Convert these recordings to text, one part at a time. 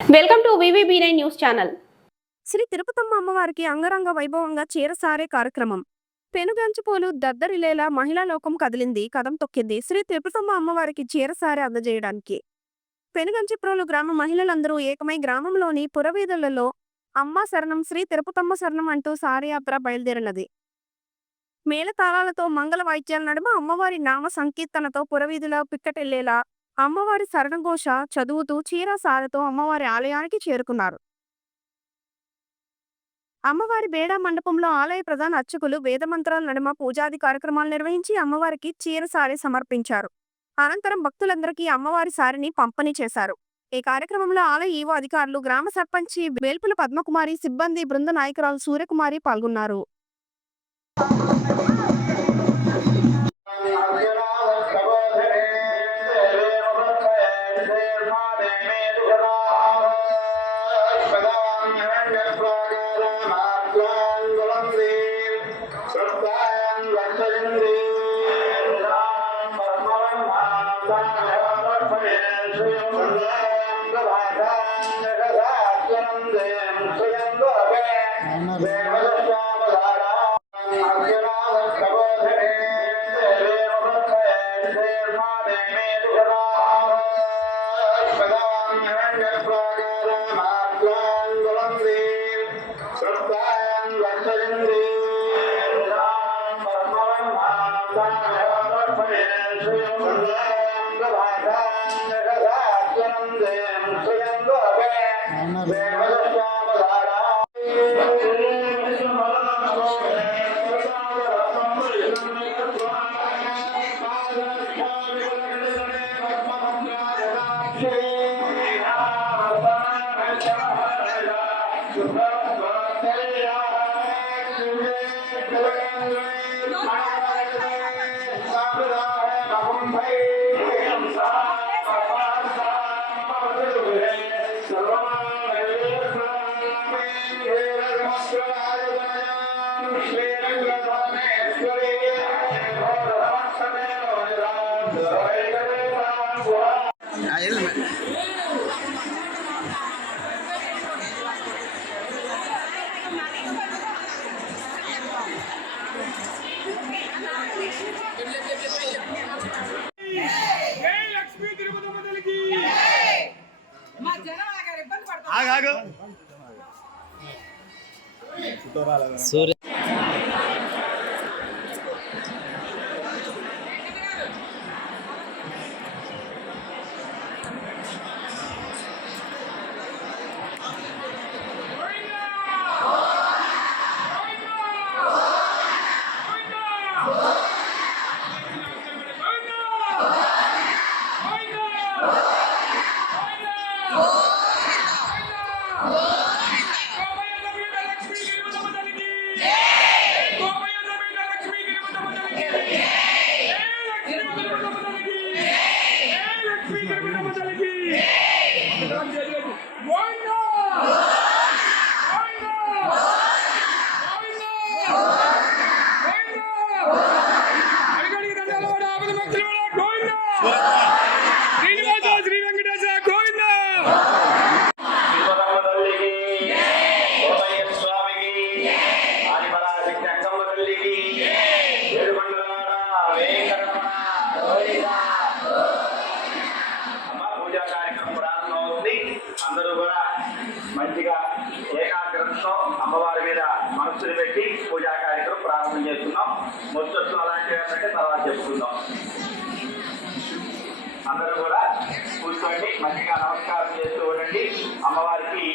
Welcome to VVB9 news channel. Sri Tirupatamma అమ్మవారికి అంగరంగ వైభవంగా చీరసారే కార్యక్రమం. పెనుగంచిపోలు దద్దరిలేలా మహిళా లోకం కదిలింది, కదం తొక్కింది. శ్రీ తిరుపతమ్మ అమ్మవారికి చీరసారే అందజేయడానికి పెనుగంచిప్రోలు గ్రామ మహిళలందరూ ఏకమై గ్రామంలోని పురవీధులలో అమ్మ శరణం, శ్రీ తిరుపతమ్మ శరణం అంటూ సారయాత్ర బయలుదేరినది. మేళతాళాలతో మంగళ వాయిద్యాల నడుమ అమ్మవారి నామ సంకీర్తనతో పురవీధుల పిక్కటెల్లేలా అమ్మవారి శరణఘోష చదువుతూ చీరసారెతో అమ్మవారి ఆలయానికి చేరుకున్నారు. అమ్మవారి బేడా మండపంలో ఆలయ ప్రధాన అర్చకులు వేదమంత్రాల నడుమ పూజాది కార్యక్రమాలు నిర్వహించి అమ్మవారికి చీరసారె సమర్పించారు. అనంతరం భక్తులందరికీ అమ్మవారి సారిని పంపిణీ చేశారు. ఈ కార్యక్రమంలో ఆలయ ఈవో అధికారులు, గ్రామ సర్పంచి వేల్పుల పద్మకుమారి, సిబ్బంది బృంద నాయకురాలు సూర్యకుమారి పాల్గొన్నారు. సూర్య అందరూ కూడా మంచిగా ఏకాగ్రతతో అమ్మవారి మీద మనస్సుని పెట్టి పూజా కార్యక్రమం ప్రారంభం చేస్తున్నాం. మొత్తు అలాంటివి ఏంటంటే తర్వాత చెప్పుకుందాం. అందరూ కూడా కూర్చోండి, మంచిగా నమస్కారం చేస్తూ ఉండండి. అమ్మవారికి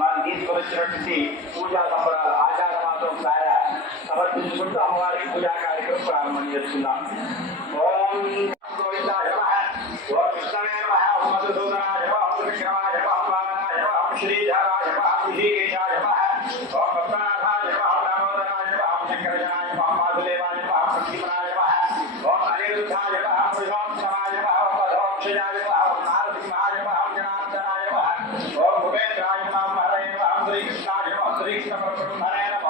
మనం తీసుకొచ్చినటువంటి పూజా సంబరాలు ఆచార మాత్రం సారా సమర్పించుకుంటూ అమ్మవారికి పూజా కార్యక్రమం ప్రారంభం చేస్తున్నాం. ఓం గోవిందాయ నమః, ఓం విష్ణవే నమః, ఓం మధుసూదనాయ నమః, ఓం విక్రమాయ నమః, ఓం వామనాయ నమః, ఓం శ్రీధరాయ నమః, ఓం శ్రీకేశాయ నమః, ఓం పద్మనాభాయ నమః, ఓం దామోదరాయ నమః, ఓం శంకరజాయ నమః, ఓం మాధుదేవాయ నమః, ఓం లక్ష్మీపరాయ నమః, ఓం అనిరుద్ధాయ నమః, ఓం విశ్వాంసమాయ నమః, ఓం పదోక్షయాయ నమః, ఓం నారసింహాయ నమః, ఓం జనార్దనాయ నమః, ఓం భువేంద్రాయ నమః, ఓం హరయ నమః, ఓం శ్రీకృష్ణాయ నమః, ఓం శ్రీకృష్ణపరబ్రహ్మణే నమః.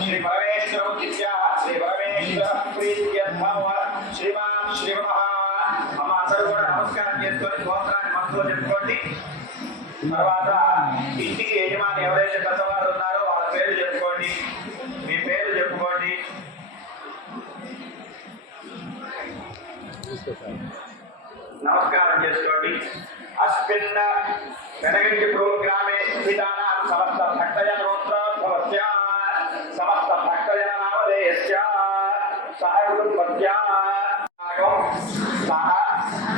श्री परमेश्वर श्री परमेश्वर प्रीत्यर्थम श्रीमान श्रीमहा అమ్మ అందరూ కూడా నమస్కారం చేసుకొని గోత్రాన్ని మనసులో చెప్పుకోండి. తర్వాత ఇంటికి యజమాని ఎవరైతే పెద్దవారు ఉన్నారో వాళ్ళ పేరు చెప్పుకోండి. మీ పేరు చెప్పుకోండి. నమస్కారం చేసుకోండి. అస్మిన్ వెనగంటి ప్రోగ్రామే స్థితానాం సమస్త భక్తజన గోత్రోద్భవస్య సమస్త భక్తజన నామధేయస్య సహ కుటుంబస్య సహ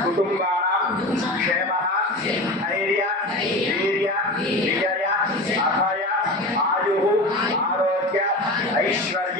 కుటుంబానాం క్షేమః ధైర్య వీర్య విజయ అభయ ఆయుః ఆరోగ్య ఐశ్వర్య